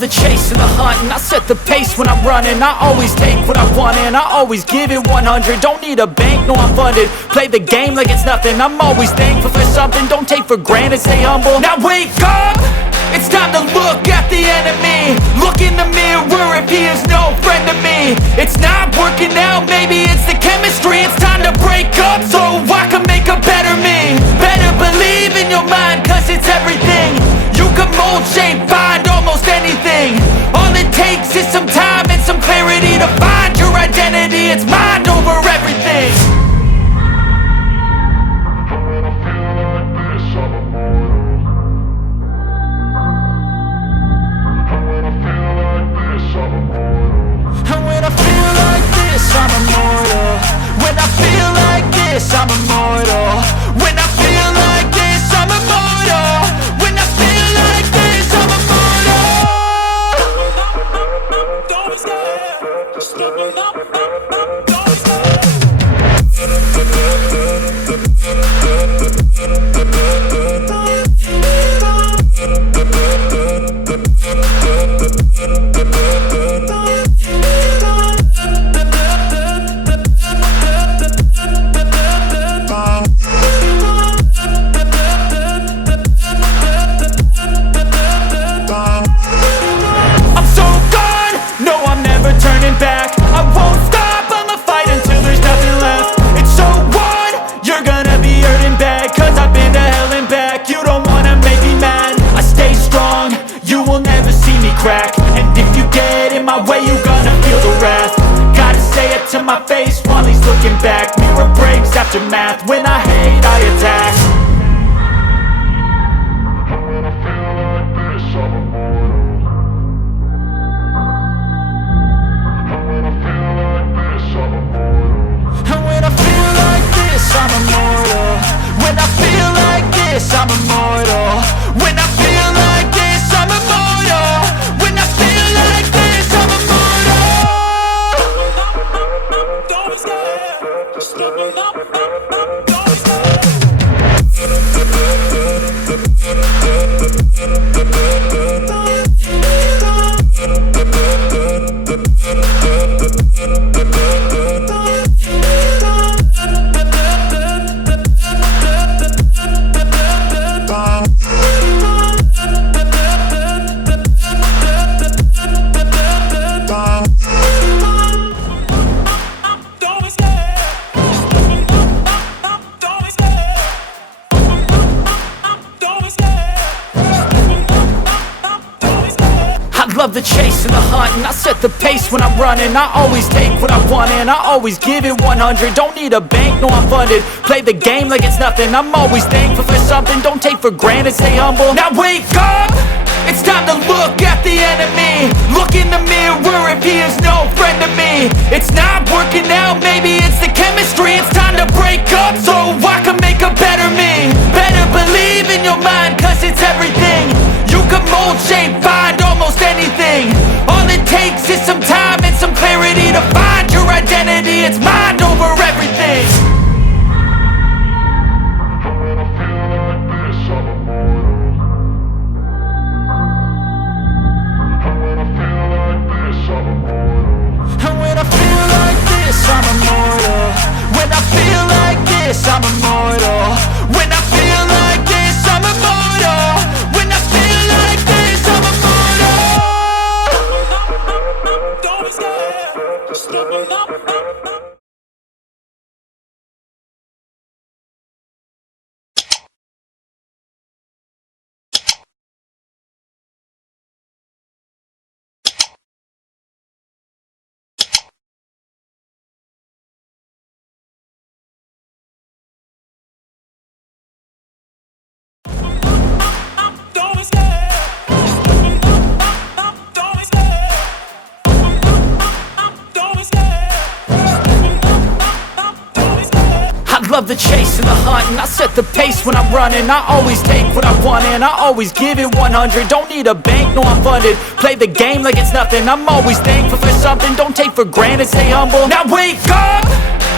love the chase and the hunt, and I set the pace when I'm running. I always take what I want and I always give it 100. Don't need a bank, no I'm funded. Play the game like it's nothing. I'm always thankful for something. Don't take for granted, stay humble. Now wake up! It's time to look at the enemy. Look in the mirror if he is no friend to me. It's not working out, maybe it's the chemistry. It's time to break up so I can make a better me. Better believe in your mind, cause it's everything. You can mold, shape, find almost anything. All it takes is some time and some clarity to find your identity. It's mind over everything. I'm immortal. When I feel like this, I'm immortal. When I feel like this, I'm immortal. When I feel like this, I'm immortal. Don't be scared. Just let me know. Don't be scared. Crack. And if you get in my way, you gonna feel the wrath. Gotta say it to my face while he's looking back. Mirror breaks after math. When I hate, I attack. When I feel like this, I'm immortal. When I feel like this, I'm immortal. When I feel like this, I'm immortal. When I feel like this, I'm immortal. When I feel like this, I'm immortal. When I feel like this, I'm immortal. Don't be scared. Just let me know. Don't be scared. Love the chase and the hunt, and I set the pace when I'm running. I always take what I want and I always give it 100. Don't need a bank, no I'm funded. Play the game like it's nothing. I'm always thankful for something. Don't take for granted, stay humble. Now wake up! It's time to look at the enemy. Look in the mirror if he is no friend to me. It's not working out, maybe it's the chemistry. It's time to break up so I can make a better me. Better believe in your mind, cause it's everything. You can mold, shape, find almost anything. All it takes is some time and some clarity to find your identity. It's mind over everything. When I feel like this, I'm immortal. When I feel like this, I'm immortal. When I feel like this, I'm immortal. When I feel like this, I'm immortal. When I feel like this, I'm immortal. When I feel like this, I'm immortal. Don't be scared. Just let me know. Love the chase and the hunt, and I set the pace when I'm running. I always take what I want and I always give it 100. Don't need a bank, no I'm funded. Play the game like it's nothing. I'm always thankful for something. Don't take for granted, stay humble. Now wake up!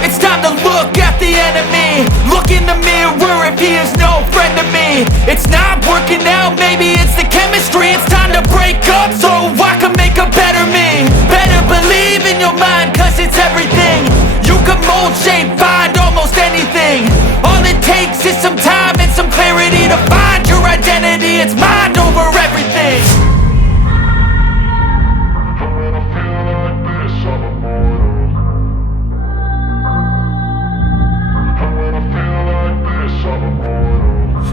It's time to look at the enemy. Look in the mirror if he is no friend to me. It's not working out, maybe it's the chemistry. It's time to break up so I can make a better me. Better believe in your mind, cause it's everything. You can mold, shape, find almost anything. All it takes is some time and some clarity to find your identity. It's mind over everything.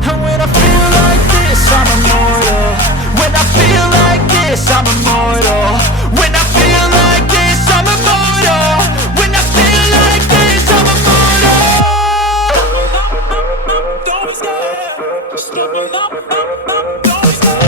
And when I feel like this, I'm immortal. When I feel like this, I'm immortal. When I feel like this, I'm immortal. When I feel like this, I'm immortal. Don't stop, stepping up, don't stop.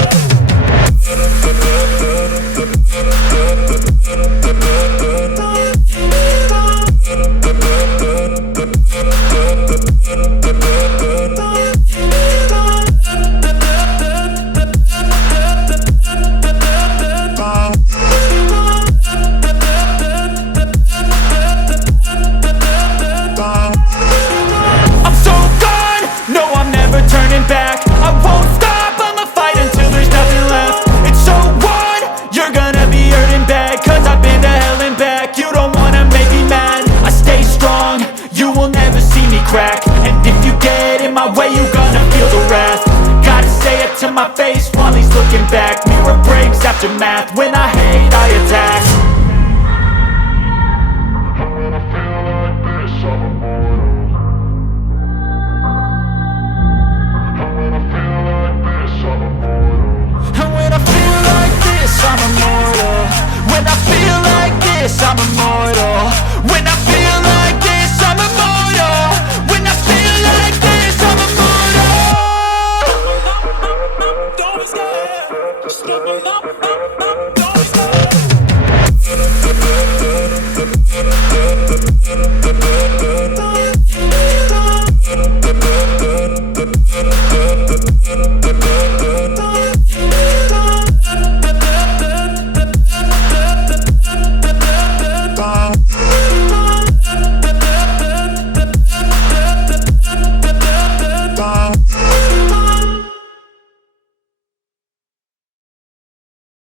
I'm so gone, no I'm never turning back. I won't stop, I'ma fight until there's nothing left. It's so on, you're gonna be hurting bad. Cause I've been to hell and back, you don't wanna make me mad. I stay strong, you will never see me crack. And if you get in my way, you gonna feel the wrath. Gotta say it to my face while he's looking back. Mirror breaks after math, when I hate I attack. And when I feel like this, I'm immortal. When I feel like this, I'm immortal. When I feel like this, I'm immortal. When I feel like this, I'm immortal. Don't stop, stepping up.